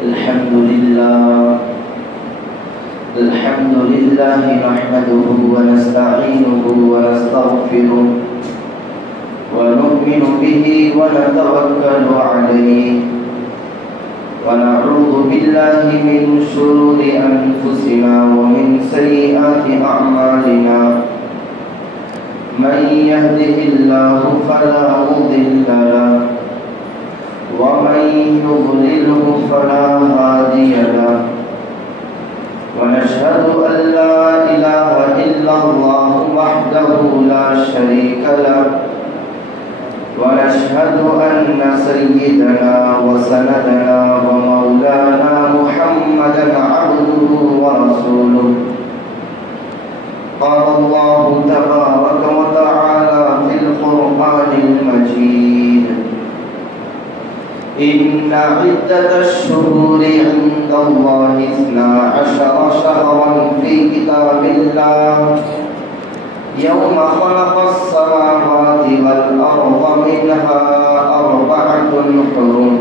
الحمد لله نحمده ونستعينه ونستغفره ونؤمن به ونتوكل عليه ونعوذ بالله من شرور أنفسنا ومن سيئات أعمالنا من يهده الله فلا مضل له ومن يضلله فلا هادي له ونشهد أن لا إله إلا الله وحده لا شريك له ونشهد أن سيدنا وسندنا ومولانا محمدا عبده ورسوله قال الله تبارك وتعالى في القرآن المجيد إن عدة الشهور عند الله 12 شهرا في كتاب الله يوم خلق السماوات والأرض منها 4 حرم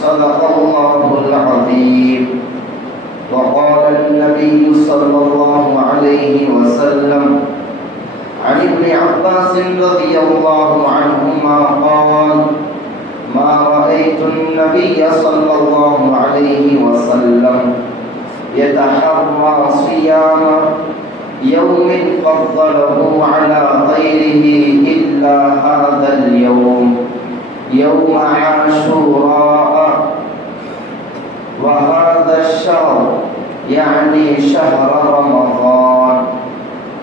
صدق الله العظيم. وقال النبي صلى الله عليه وسلم عن ابن عباس رضي الله عنهما قال ما رأيت النبي صلى الله عليه وسلم يتحرى صيام يوم فضله على غيره إلا هذا اليوم يوم عاشوراء وهذا الشهر يعني شهر رمضان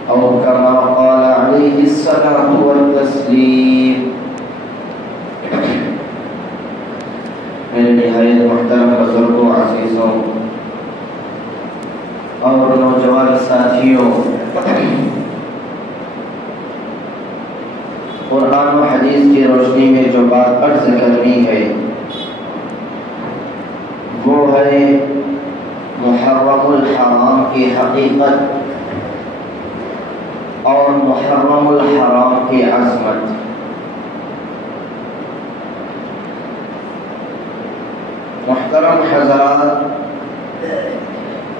أو كما قال عليه الصلاة والتسليم. میرے نہایت محترم بزرگوں، عزیزوں اور نوجوان ساتھیوں، قرآن و حدیث کی روشنی میں جو بات عرض کرنی ہے وہ ہے محرم الحرام کی حقیقت اور محرم الحرام کی عظمت. محترم حضرات،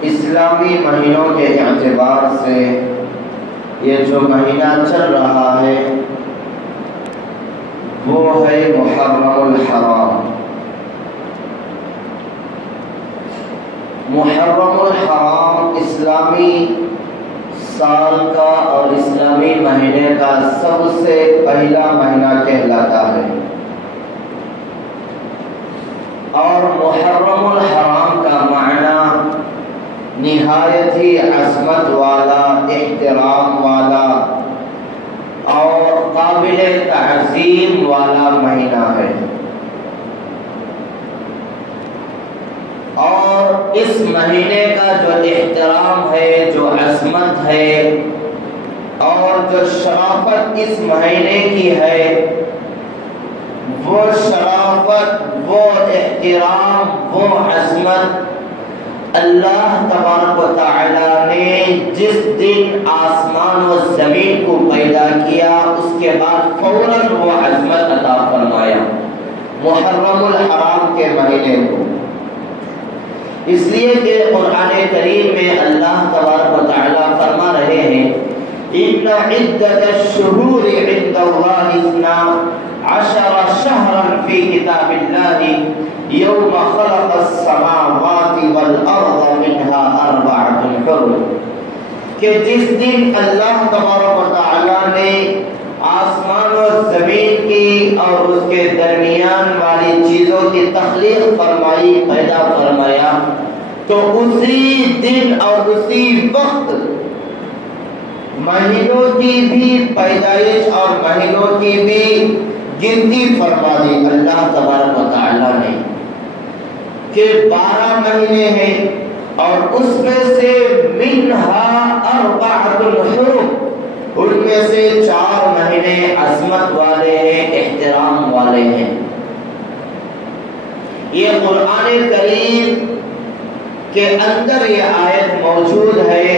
اسلامی مہینوں کے اعتبار سے یہ جو مہینہ چل رہا ہے وہ ہے محرم الحرام. محرم الحرام اسلامی سال کا اور اسلامی مہینے کا سب سے پہلا مہینہ کہلاتا ہے، اور محرم الحرام کا معنی نہایت ہی عظمت والا، احترام والا اور قابل تعظیم والا مہینہ ہے. اور اس مہینے کا جو احترام ہے، جو عظمت ہے اور جو شرافت اس مہینے کی ہے، وہ شرافت، وہ احترام، وہ عظمت اللہ تبارک و تعالی نے جس دن آسمان و زمین کو پیدا کیا اس کے بعد فوراً وہ عظمت عطا فرمایا محرم الحرام کے مہینے کو. اس لیے کہ قرآن کریم میں اللہ تبارک و تعالی فرما رہے ہیں ان عدت الشہور عند اللہ 12 شهرا في كتاب الله يوم خلق السماوات والأرض منها 4 حرم. کہ جس دن اللہ تبارک و تعالی نے آسمان و زمین کی اور اس کے درمیان والی چیزوں کی تخلیق فرمائی، پیدا فرمایا، تو اسی دن اور اسی وقت مہینوں کی بھی پیدائش اور مہینوں کی بھی گنتی فرما دی اللہ تبارک و تعالی نے کہ 12 مہینے ہیں اور اس میں سے منہا 4 حرم، ان میں سے 4 مہینے عظمت والے ہیں، احترام والے ہیں. یہ قرآن کریم کے اندر یہ آیت موجود ہے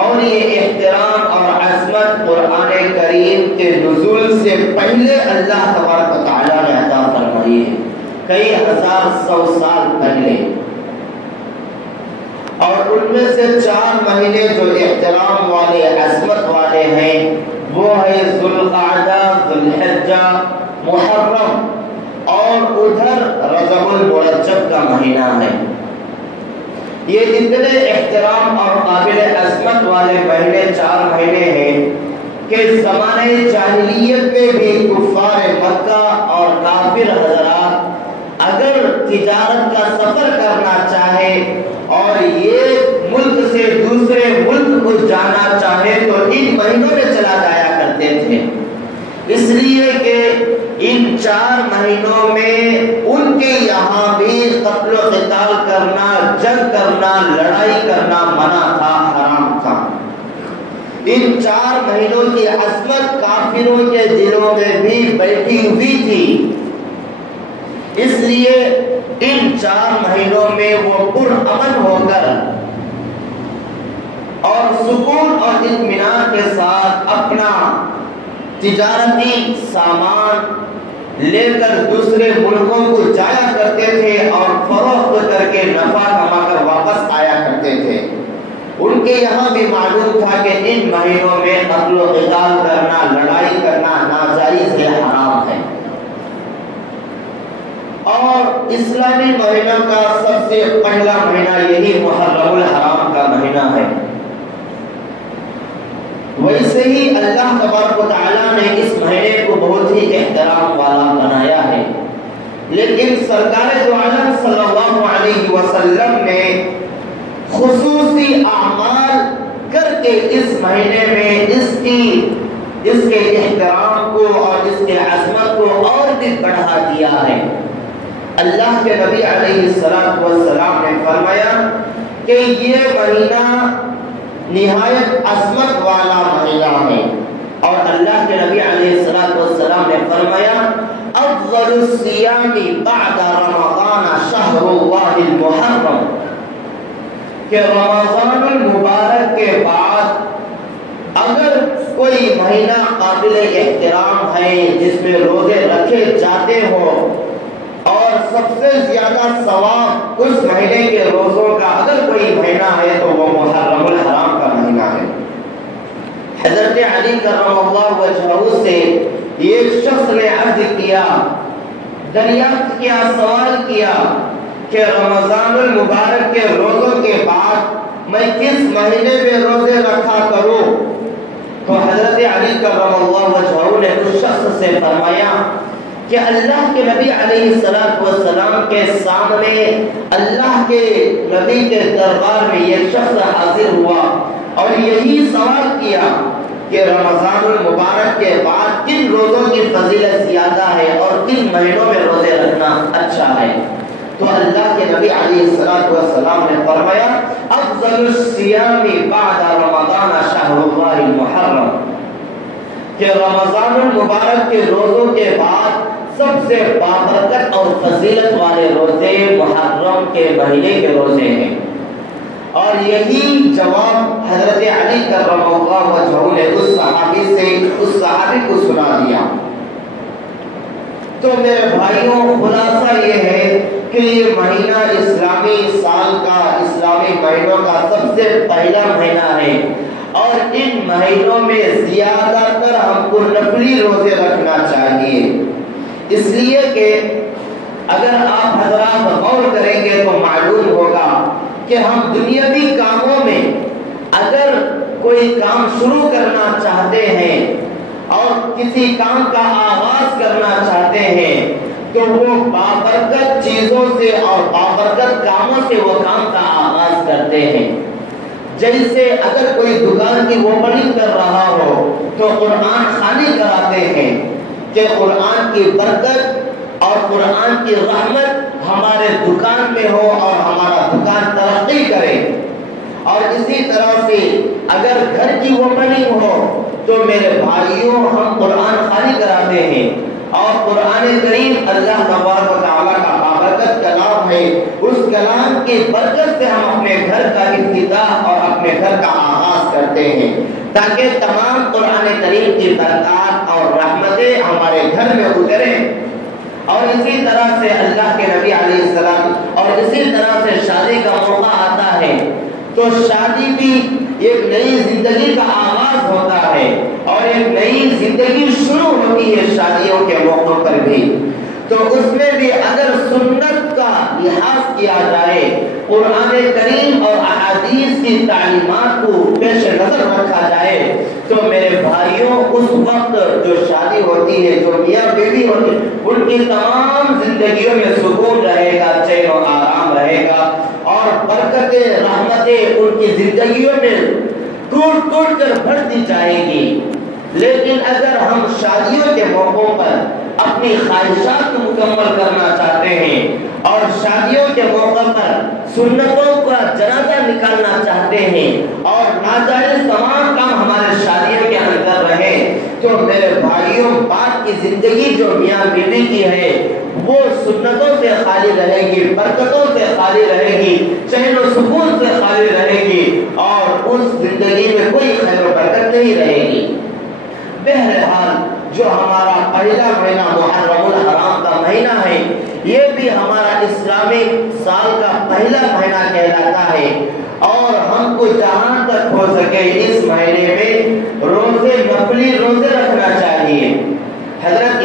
اور یہ احترام اور عظمت قرآن کریم کے نزول سے پہلے اللہ تبارک و تعالی نے عطا فرمائی ہے. کئی ہزار سو سال پہلے، اور ان میں سے 4 مہینے جو احترام والے عظمت والے ہیں وہ ہے ذوالقعدہ، ذوالحجہ، محرم، اور ادھر رجب المرجب کا مہینہ ہے۔ یہ اتنے احترام اور قابل عظمت والے مہینے 4 مہینے ہیں کہ زمانے جاہلیت میں بھی کفار مکہ اور کافر حضرات اگر تجارت کا سفر کرنا چاہے اور یہ ملک سے دوسرے ملک کو جانا چاہے تو ان مہینوں میں چلا جایا کرتے تھے، اس لیے کہ ان 4 مہینوں میں ان کے یہاں بھی قتل و قتال کرنا، جنگ کرنا، لڑائی کرنا منع تھا، حرام تھا۔ ان 4 مہینوں کی عظمت کافروں کے دلوں میں بھی بیٹھی ہوئی تھی، اس لیے ان 4 مہینوں میں وہ پرامن ہو کر اور سکون اور اطمینان کے ساتھ اپنا تجارتی سامان لے کر دوسرے ملکوں کو جایا کرتے تھے اور فروخت کر کے نفع کما کر واپس آیا کرتے تھے۔ ان کے یہاں بھی معلوم تھا کہ ان مہینوں میں قتل و قتال کرنا، لڑائی کرنا ناجائز ہے، حرام ہے۔ اور اسلامی مہینوں کا سب سے پہلا مہینہ یہی محرم الحرام کا مہینہ ہے۔ ویسے ہی اللہ تبارک و تعالیٰ نے اس مہینے کو بہت ہی احترام والا بنایا ہے، لیکن سرکار دو عالم صلی اللہ علیہ وسلم نے خصوصی اعمال کر کے اس مہینے میں اس کے احترام کو اور اس کے عظمت کو اور بھی بڑھا دیا ہے۔ اللہ کے نبی علیہ السلام نے فرمایا کہ یہ مہینہ نہایت عظمت والا مہینہ ہے، اور اللہ کے نبی علیہ السلام نے فرمایا افضل الصیام بعد رمضان شہر اللہ المحرم، کہ رمضان المبارک کے بعد اگر کوئی مہینہ قابل احترام ہے جس میں روزے رکھے جاتے ہوں اور سب سے زیادہ ثواب اس مہینے کے روزوں کا اگر کوئی مہینہ ہے تو وہ محرم الحرام کا مہینہ ہے۔ حضرت علی کرم اللہ وجہہ سے ایک شخص نے عرض کیا، دریافت کیا، سوال کیا کہ رمضان المبارک کے روزوں کے بعد میں کس مہینے میں روزے رکھا کروں؟ تو حضرت علی کرم اللہ وجہہ نے اس شخص سے فرمایا کہ اللہ کے نبی علیہ السلام کے سامنے اللہ کے نبی کے دربار میں یہ شخص حاضر ہوا اور یہی سوال کیا کہ رمضان المبارک کے بعد کن روزوں کی فضیلت زیادہ ہے اور کن مہینوں میں روزے رکھنا اچھا ہے؟ تو اللہ کے نبی علیہ السلام نے فرمایا افضل الصیام بعد رمضان شہر اللہ المحرم، کہ رمضان المبارک کے روزوں کے بعد سب سے بابرکت اور فضیلت والے روزے محرم کے مہینے کے روزے ہیں۔ اور یہی جواب حضرت علی کرم اللہ وجہہ نے اس صحابی کو سنا دیا۔ تو میرے بھائیوں، خلاصہ یہ ہے کہ یہ مہینہ اسلامی سال کا، اسلامی مہینوں کا سب سے پہلا مہینہ ہے، اور ان مہینوں میں زیادہ تر ہم کو نفلی روزے رکھنا چاہیے، اس لیے کہ اگر آپ حضرات غور کریں گے تو معلوم ہوگا کہ ہم دنیاوی کاموں میں اگر کوئی کام شروع کرنا چاہتے ہیں اور کسی کام کا آغاز کرنا چاہتے ہیں تو وہ بابرکت چیزوں سے اور بابرکت کاموں سے وہ کام کا آغاز کرتے ہیں۔ جیسے اگر کوئی دکان کی اوپننگ کر رہا ہو تو قرآن خوانی کراتے ہیں کہ قرآن کی برکت اور قرآن کی رحمت ہمارے دکان میں ہو اور ہمارا دکان ترقی کرے۔ اور اسی طرح سے اگر گھر کی اوپننگ ہو تو میرے بھائیوں ہم قرآن خوانی کراتے ہیں، اور قرآن کریم اللہ تبارک و تعالیٰ کا بابرکت کلام ہے، اس کلام کی برکت سے ہم اپنے گھر کا افتتاح اور اپنے گھر کا آغاز کرتے ہیں تاکہ تمام قرآن کریم کی برکات اور رحمتیں ہمارے گھر میں اتریں۔ اور اور اسی طرح سے اللہ کے نبی علیہ السلام اور اسی طرح سے شادی کا موقع آتا ہے تو شادی بھی ایک نئی زندگی کا آغاز ہوتا ہے اور ایک نئی زندگی شروع ہوتی ہے شادیوں کے موقع پر بھی. تو اس میں بھی اگر سنت کا لحاظ کیا جائے، قرآن کریم اور احادیث کی تعلیمات کو پیش نظر رکھا جائے تو میرے بھائیوں اس وقت جو شادی ہوتی ہے، جو میاں بیوی ہوتی ہے، ان کی تمام زندگیوں میں سکون رہے گا، چین و آرام رہے گا اور برکتیں رحمتیں ان کی زندگیوں میں ٹوٹ ٹوٹ کر بھرتی جائے گی. لیکن اگر ہم شادیوں کے موقعوں پر اپنی خواہشات کو مکمل کرنا چاہتے ہیں اور شادیوں کے موقع پر سنتوں کا جنازہ نکالنا چاہتے ہیں اور ناجائز تمام کام ہمارے شادیوں کے اندر رہے تو میرے بھائیوں بعد کی زندگی جو میاں بیوی کی ہے وہ سنتوں سے خالی رہے گی، برکتوں سے خالی رہے گی، چین و سکون سے خالی رہے گی اور اس زندگی میں کوئی خیر و برکت نہیں رہے گی. بہرحال جو ہمارا پہلا مہینہ محرم الحرام کا مہینہ ہے یہ بھی ہمارا اسلامی سال کا پہلا مہینہ کہلاتا ہے اور ہم کو جہاں تک ہو سکے اس مہینے میں روزے نفلی روزے رکھنا چاہیے. حضرت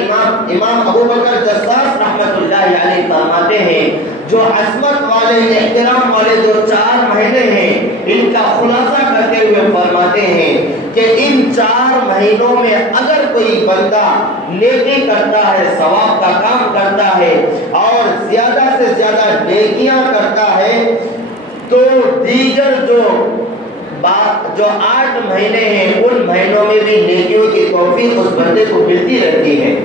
امام ابو بکر جساس رحمت اللہ علیہ فرماتے ہیں جو عصمت والے احترام والے جو 4 مہینے ہیں ان کا خلاصہ کرتے ہوئے فرماتے ہیں کہ ان 4 مہینوں میں اگر کوئی بندہ نیکی کرتا ہے، ثواب کا کام کرتا ہے اور زیادہ سے زیادہ نیکیاں کرتا ہے تو دیگر جو 8 مہینے ہیں ان مہینوں میں بھی نیکیوں کی توفیق اس بندے کو ملتی رہتی ہے.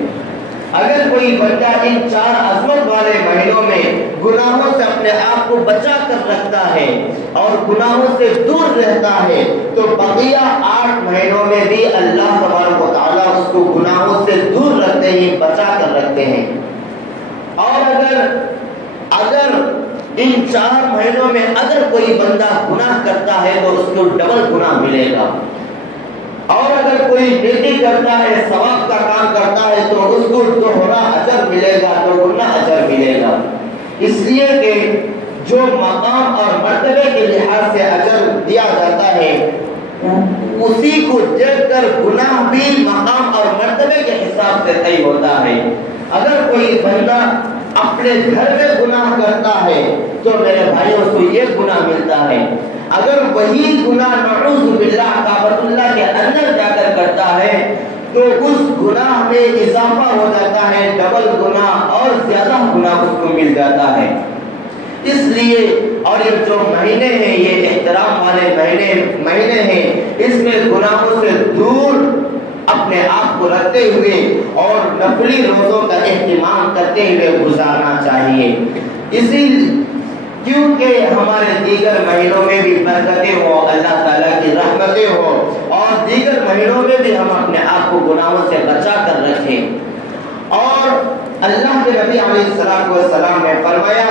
اگر کوئی بندہ ان 4 عظمت والے مہینوں میں گناہوں سے اپنے آپ کو بچا کر رکھتا ہے اور گناہوں سے دور رہتا ہے تو بقیہ 8 مہینوں میں بھی اللہ تبارک و تعالیٰ اس کو گناہوں سے دور رکھتے ہیں، بچا کر رکھتے ہیں. اور اگر ان 4 مہینوں میں اگر کوئی بندہ گناہ کرتا ہے تو اس کو ڈبل گناہ ملے گا اور اگر کوئی نیکی کرتا ہے، ثواب کا کام کرتا ہے تو اس کو دوہرا اجر ملے گا، دوگنا اجر ملے گا. اس لیے کہ جو مقام اور مرتبے کے لحاظ سے اجر دیا جاتا ہے اسی کو دیکھ کر گناہ بھی مقام اور مرتبے کے حساب سے طے ہوتا ہے. اگر کوئی بندہ اپنے گھر میں گناہ کرتا ہے تو میرے بھائیوں اس کو یہ گناہ ملتا ہے. اگر وہی گناہ نعوذ باللہ کعبۃ اللہ کے اندر جا کر کرتا ہے تو اس گناہ میں اضافہ ہو جاتا ہے، ڈبل گناہ اور زیادہ گناہ اس کو مل جاتا ہے. اس لیے اور یہ جو مہینے ہیں یہ احترام والے مہینے ہیں، اس میں گناہوں سے دور اپنے آپ کو رکھتے ہوئے اور نفلی روزوں کا اہتمام کرتے ہوئے گزارنا چاہیے. اسی کیونکہ ہمارے دیگر مہینوں میں بھی برکتیں ہوں، اللہ تعالیٰ کی رحمتیں ہوں اور دیگر مہینوں میں بھی ہم اپنے آپ کو گناہوں سے بچا کر رکھیں. اور اللہ کے نبی علیہ السلام نے فرمایا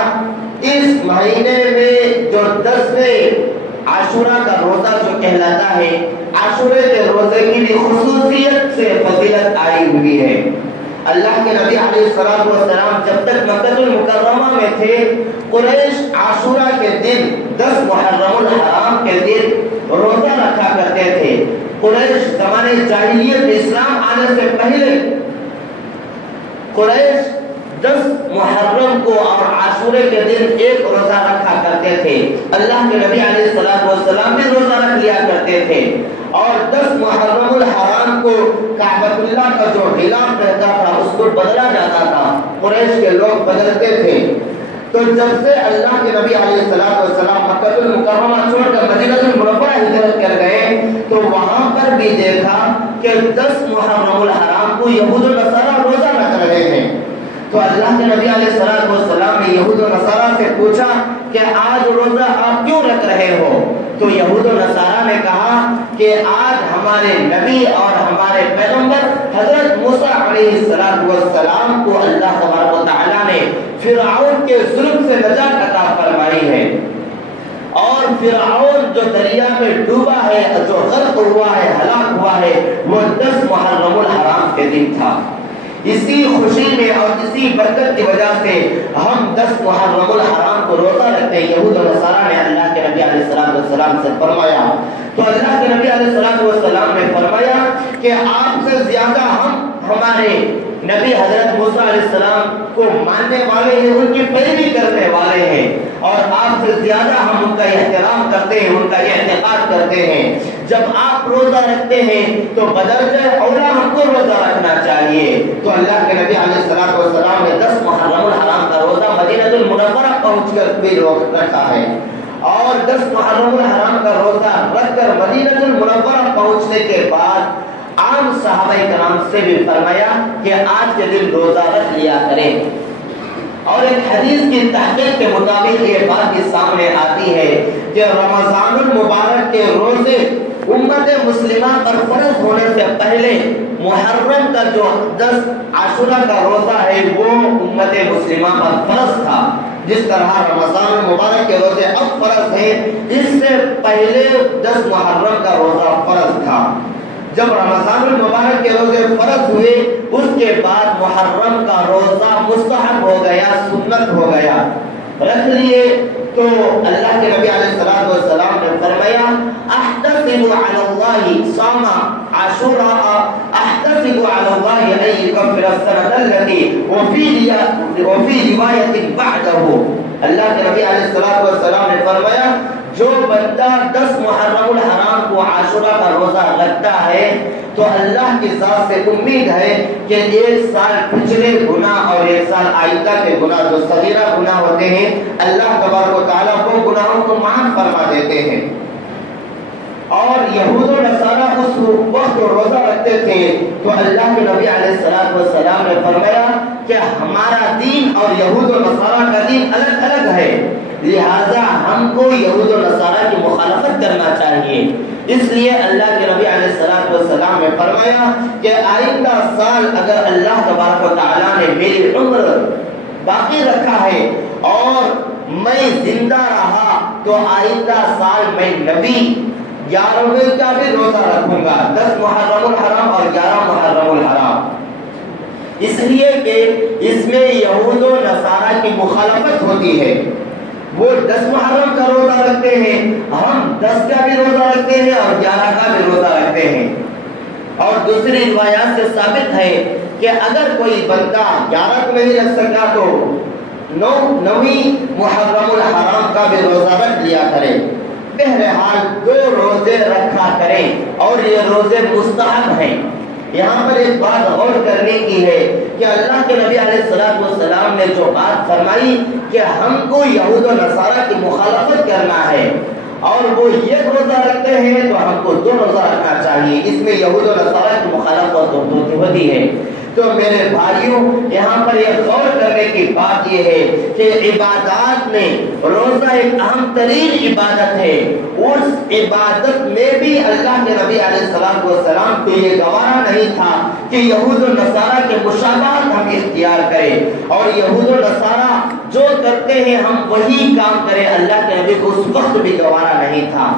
اس مہینے میں جو 10ویں عاشورہ کا روزہ جو کہلاتا ہے، عاشورے کے روزے کی بھی خصوصیت سے فضیلت آئی ہوئی ہے. اللہ کے نبی علیہ السلام جب تک مکہ المکرمہ میں تھے قریش عاشورہ کے دن 10 محرم الحرام کے دن روزہ رکھا کرتے تھے. قریش زمانے جاہلیت اسلام آنے سے پہلے قریش 10 محرم کو اور عاشورے کے دن ایک روزہ رکھا کرتے تھے. اللہ کے نبی علیہ السلام بھی روزہ رکھ لیا کرتے تھے اور 10 محرم الحرام کو کعبۃ اللہ کا جو غلاف رہتا تھا اس کو بدلا جاتا تھا، قریش کے لوگ بدلتے تھے. تو جب سے اللہ کے نبی علیہ السلام مکہ المکرمہ چھوڑ کر مدینہ المنورہ ہجرت کر گئے تو وہاں پر بھی دیکھا کہ 10 محرم الحرام کو یہود و نصارہ روزہ رکھ رہے ہیں. تو اللہ کے نبی علیہ السلام نے یہود و نصارہ سے پوچھا کہ آج روزہ آپ کیوں رکھ رہے ہو؟ تو یہود و نصارہ نے کہا کہ آج ہمارے نبی اور ہمارے پیغمبر حضرت موسیٰ علیہ السلام کو اللہ تبارک و تعالیٰ نے فرعون کے ظلم سے نجات عطا فرمائی ہے اور فرعون جو دریا میں ڈوبا ہے، جو غرق ہوا ہے، ہلاک ہوا ہے، وہ 10 محرم الحرام کے دن تھا. اسی خوشی میں اور اسی برکت کی وجہ سے ہم 10 محرم الحرام کو روزہ رکھتے ہیں۔ یہود و نصارہ نے اللہ کے نبی علیہ السلام سے فرمایا، تو اللہ کے نبی علیہ السلام نے فرمایا کہ آپ سے زیادہ ہم ہمارے نبی حضرت موسیٰ علیہ السلام کو ماننے والے ہیں، ان کی پیروی کرنے والے ہیں، اور آپ سے زیادہ ہم ان کا احترام کرتے ہیں، ان کا اعتقاد کرتے ہیں۔ جب آپ روزہ رکھتے ہیں تو بدرجہ اولا ہم کو روزہ رکھنا چاہیے۔ تو اللہ کے نبی علیہ السلام نے 10 محرم الحرام کا روزہ مدینہ المنورہ پہنچ کر بھی رکھا ہے، اور 10 محرم الحرام کا روزہ رکھ کر مدینہ المنورہ پہنچنے کے بعد عام صحابہ کرام سے بھی فرمایا کہ آج کے دن روزہ رکھ لیا کریں۔ اور ایک حدیث کی تحقیق کے مطابق یہ بات بھی سامنے آتی ہے کہ رمضان المبارک کے روزے امت مسلمہ پر فرض ہونے سے پہلے محرم کا جو 10 عاشورہ کا روزہ ہے وہ امت مسلمہ پر فرض تھا۔ جس طرح رمضان المبارک کے روزے اب فرض ہیں، اس سے پہلے 10 محرم کا روزہ فرض تھا۔ جب رمضان المبارک کے روزے فرض ہوئے اس کے بعد محرم کا روزہ مستحب ہو گیا، سنت ہو گیا، رکھ لیے۔ تو اللہ کے نبی علیہ السلام نے فرمایا احتسب علی اللہ صوم عاشوراء احتسب علی اللہ ان یکفر السنۃ التي وفی روایت بعدہ۔ اللہ کے نبی علیہ السلام نے فرمایا جو بندہ 10 محرم الحرام کو عاشورہ کا روزہ رکھتا ہے تو اللہ کی ذات سے امید ہے کہ 1 سال پچھلے گناہ اور 1 سال آئندہ کے گناہ جو صغیرہ گناہ ہوتے ہیں اللہ تبارک و تعالیٰ وہ گناہوں کو معاف فرما دیتے ہیں۔ اور یہود و نصارہ اس وقت روزہ رکھتے تھے تو اللہ کے نبی علیہ السلام نے فرمایا کہ ہمارا دین اور یہود و نصارہ کا دین الگ الگ ہے، لہذا ہم کو یہود و نصارہ کی مخالفت کرنا چاہیے۔ اس لیے اللہ کے نبی علیہ السلام نے فرمایا کہ آئندہ سال اگر اللہ تبارک و تعالیٰ نے میری عمر باقی رکھا ہے اور میں زندہ رہا تو آئندہ سال میں نبی 11ویں کا بھی روزہ رکھوں گا، 10 محرم الحرام اور 11 محرم الحرام، اس لیے کہ اس میں یہود و نصارہ کی مخالفت ہوتی ہے۔ وہ 10 محرم کا روزہ رکھتے ہیں، ہم 10 کا بھی روزہ رکھتے ہیں اور 11 کا بھی روزہ رکھتے ہیں۔ اور دوسری روایات سے ثابت ہے کہ اگر کوئی بندہ 11 کو نہیں رکھ سکا تو 9ویں محرم الحرام کا بھی روزہ رکھ لیا کرے۔ بہرحال 2 روزے رکھا کریں اور یہ روزے مستحب ہیں۔ یہاں پر ایک بات غور کرنے کی ہے کہ اللہ کے نبی علیہ السلام نے جو بات فرمائی کہ ہم کو یہود و نصارہ کی مخالفت کرنا ہے اور وہ یہ روزہ رکھتے ہیں تو ہم کو 2 روزہ رکھنا چاہیے، اس میں یہود و نصارہ کی مخالفت ہوتی ہے۔ تو میرے بھائیوں یہاں پر یہ غور کرنے کی بات یہ ہے کہ عبادات میں روزہ ایک اہم ترین عبادت ہے، اس عبادت میں بھی اللہ کے نبی علیہ السلام کو یہ گوارا نہیں تھا کہ یہود و نصارہ کے مشابہت ہم اختیار کریں اور یہود و نصارہ جو کرتے ہیں ہم وہی کام کریں، اللہ کے نبی کو اس وقت بھی گوارا نہیں تھا۔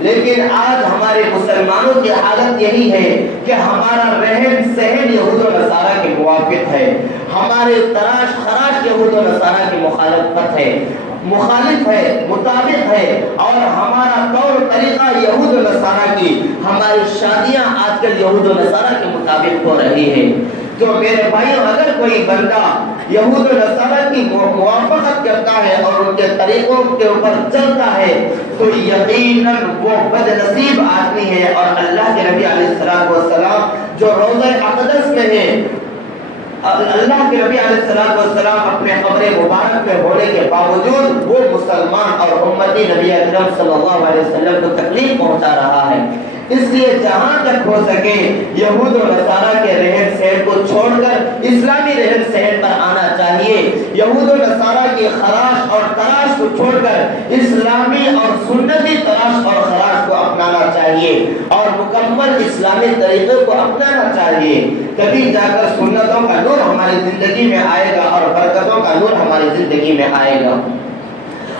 لیکن آج ہمارے مسلمانوں کی حالت یہی ہے کہ ہمارا رہن سہن یہود و نصارہ کے موافق ہے، ہمارے تراش خراش یہود و نصارہ کی مخالف ہے، مطابق ہے، اور ہمارا طور طریقہ یہود و نصارہ کی، ہماری شادیاں آج کل یہود و نصارہ کے مطابق ہو رہی ہے۔ تو میرے بھائیوں اگر کوئی بندہ یہود و نصارہ کی موافقت کرتا ہے اور ان کے طریقوں کے اوپر چلتا ہے تو یقیناً وہ بد نصیب آدمی ہے، اور اللہ کے نبی علیہ السلام جو روضہ اقدس میں ہے، اللہ کے نبی علیہ السلام اپنے قبر مبارک میں ہونے کے باوجود وہ مسلمان اور امتی نبی اکرم صلی اللہ علیہ وسلم کو تکلیف پہنچا رہا ہے۔ اس لیے جہاں تک ہو سکے یہود و نصارہ کے رہن سہن کو چھوڑ کر اسلامی رہن سہن پر آنا چاہیے، یہود و نصارہ کی خراش اور تراش کو چھوڑ کر اسلامی اور سنتی تراش اور خراش کو اپنانا چاہیے اور مکمل اسلامی طریقے کو اپنانا چاہیے، تبھی جا کر سنتوں کا نور ہماری زندگی میں آئے گا اور برکتوں کا نور ہماری زندگی میں آئے گا۔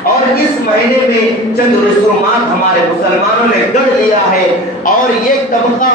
اور اس مہینے میں چند رسومات ہمارے مسلمانوں نے گڑھ لیا ہے، اور یہ طبقہ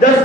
10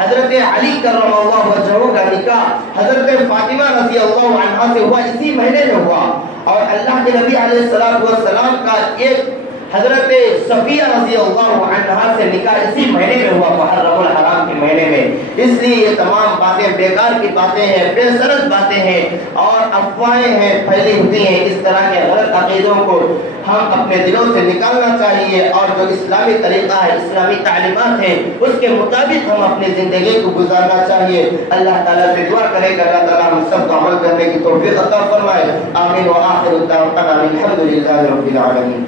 حضرت علی کرم اللہ وجہہ کا نکاح حضرت فاطمہ رضی اللہ عنہا سے ہوا، اسی مہینے میں ہوا. اور اللہ کے نبی علیہ الصلوۃ والسلام کا ایک حضرت صفیہ رضی اللہ عنہا سے نکاح اسی مہینے میں ہوا، محرم الحرام کے مہینے میں. اس لیے یہ تمام باتیں بیکار کی باتیں ہیں، بے سرد باتیں ہیں اور افواہیں ہیں، پھیلی ہوئی ہیں. اس طرح کے غلط عقیدوں کو ہم اپنے دلوں سے نکالنا چاہیے اور جو اسلامی طریقہ ہے، اسلامی تعلیمات ہیں، اس کے مطابق ہم اپنی زندگی کو گزارنا چاہیے. اللہ تعالیٰ سے دعا کرے کہ اللہ تعالیٰ ہم سب کو عمل کرنے کی توفیق عطا فرمائے. آمین. وآخر الدعوانا الحمد للہ رب العالمین.